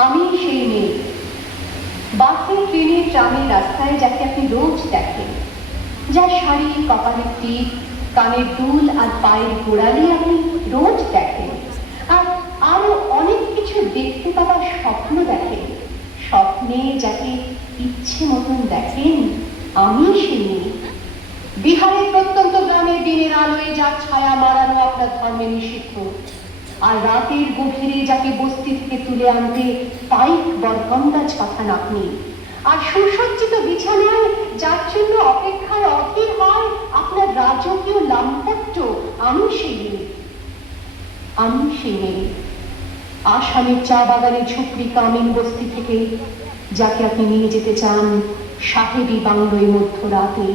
আমি সেই মেয়ে, বাসে ট্রেনে ট্রামে রাস্তায় যাকে আপনি রোজ দেখেন, যার শাড়ি, কপালের টিপ, কানের দুল আর পায়ের গোড়ালি আপনি রোজ দেখেন, আর আরো অনেক কিছু দেখতে পাওয়ার স্বপ্ন দেখেন। স্বপ্নে যাকে ইচ্ছে মতন দেখেন, আমি সেই মেয়ে। বিহারের প্রত্যন্ত গ্রামের দিনের আলোয় যার ছায়া মারানো আপনার ধর্মে নিষিদ্ধ, আর রাতের গভীরে যাকে বস্তি থেকে তুলে আনতে পাইক বরকন্দাজ পাঠান আপনি, আর সুসজ্জিত বিছানায় যার জন্য অপেক্ষায় অধীর হয় আপনার রাজকীয় লাম্পট্য, আমি সেই মেয়ে। আমি সেই মেয়ে। আসামের চা বাগানের ঝুপড়ি কামিন বস্তি থেকে যাকে আপনি নিয়ে যেতে চান সাহেবী বাংলোয় মধ্যরাতে,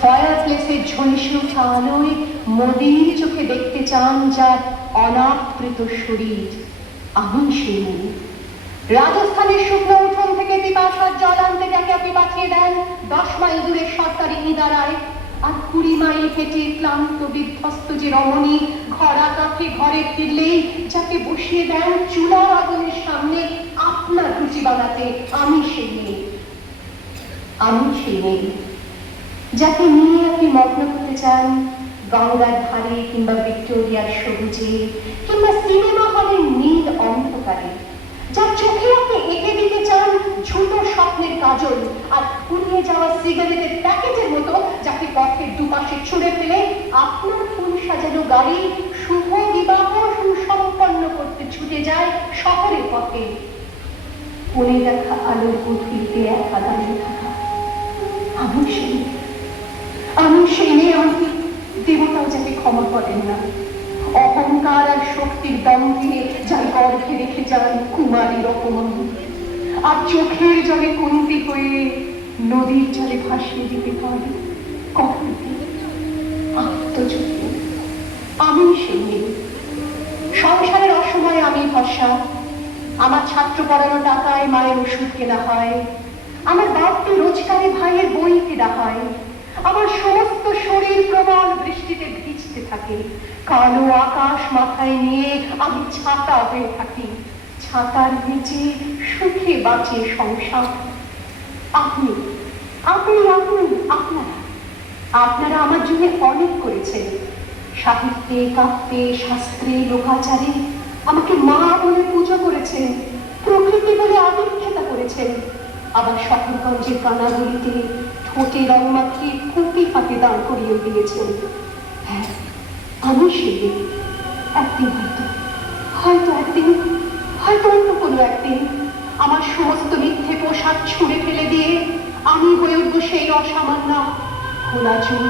ফায়ার প্লেসের ঝলসে ওঠা আলোয় মোদির চোখে দেখতে চান যার অনাবৃত শরীর, আমি সেই মেয়ে। রাজস্থানের শুকনো উঠোন থেকে পিপাসার জল আনতে যাকে আপনি পাঠিয়ে দেন 10 মাইল দূরের সরকারি ইদারায়, আর 20 মাইল হেঁটে ক্লান্ত বিধ্বস্ত যে রমণী ঘরা কাঠে ঘরে ফিরলেই যাকে বসিয়ে দেন চুলার আগুনের সামনে আপনার রুচি বানাতে, আমি সেই মেয়ে। আমি সেই মেয়ে যাকে নিয়ে আপনি মগ্ন হতে চান গঙ্গার ধারে কিংবা ভিক্টোরিয়ার সবুজে কিংবা সিনেমা হলের নীল অন্ধকারে, যার চোখে আপনি এঁকে দিতে চান ঝুটো স্বপ্নের কাজল আর পুড়িয়ে যাওয়া সিগারেটের প্যাকেটের মতো যাকে পথের দুপাশে ছুঁড়ে ফেলে আপনার ফুল সাজানো গাড়ি শুভ বিবাহ সুসম্পন্ন করতে ছুটে যায় শহরের পথে। কোণে দেখা আলোর গভীরে একা দাঁড়িয়ে থাকা, আমি সেই মেয়ে। আমি সেই মেয়ে। আমি দেবতাও যাকে ক্ষমা করেন না, অহংকার আর শক্তির দম দিয়ে যার গর্ভে রেখে যান কুমারীর অপমান, আর চোখের জলে কুন্তি হয়ে নদীর জলে ভাসিয়ে দিতে পারে কখনই আত্মজ্যোতি। আমি সেই মেয়ে। সংসারের অসময়ে আমি ভরসা। আমার ছাত্র পড়ানো টাকায় মায়ের ওষুধ কেনা হয়, আমার বাড়তি রোজগারে ভাইয়ের বই কেনা হয়, আমার সমস্ত শরীর প্রবল বৃষ্টিতে ভিজতে থাকে, কালো আকাশ মাথায় নিয়ে আমি ছাতা হয়ে থাকি, ছাতার নিচে সুখে বাঁচে সংসার। আপনি আপনি আপনি আপনারা আপনারা আমার জন্য অনেক করেছেন। সাহিত্যে, কাব্যে, শাস্ত্রে, লোকাচারে আমাকে মা বলে পুজো করেছেন, প্রকৃতি বলে আবির্ভূতা করেছেন। আবার শহরগঞ্জের কানাগলিতে ঠোঁটে রং মাখিয়ে কুপি হাতে দাঁড় করিয়ে দিয়েছেন। হ্যাঁ, আমি সেই একদিন হয়তো অন্য কোনো একদিন আমার সমস্ত মিথ্যে পোশাক ছুঁড়ে ফেলে দিয়ে আমি হয়ে উঠবো সেই অসামান্য। খোলা চুল,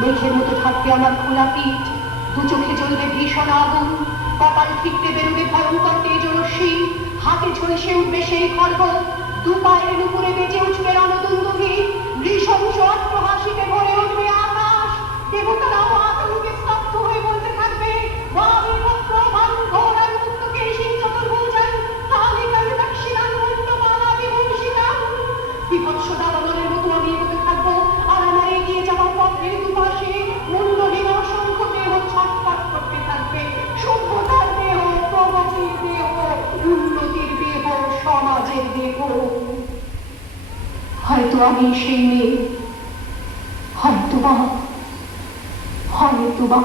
মেঘের মতো থাকবে আমার খোলা পিঠ, দু চোখে জ্বলবে ভীষণ আগুন, কপাল ঠিকতে বেরোবে ভয়ঙ্কর তেজরশ্মি, হাতে ঝলসে উঠবে সেই খড়গ, দু পায়ের উপরে বেজে উঠবে রণদুন্দুভি, নৃশংস অট্টহাসিতে ভরে উঠবে আকাশ। দেবতারাও আতঙ্কে স্তব্ধ হয়ে বলতে থাকবে, বিভৎস দাবানলের মতো আমি এগোতে থাকবো, আর আমার এগিয়ে যাওয়ার পথের দুপাশে মুন্ডলীন অসংখ্য দেহ ছটফট করতে থাকবে। সভ্যতার দেহ, প্রগতির দেহ, উন্নতির দেহ, সমাজের দেহ। হয়তো আমি সেই মেয়ে, হয়তো বা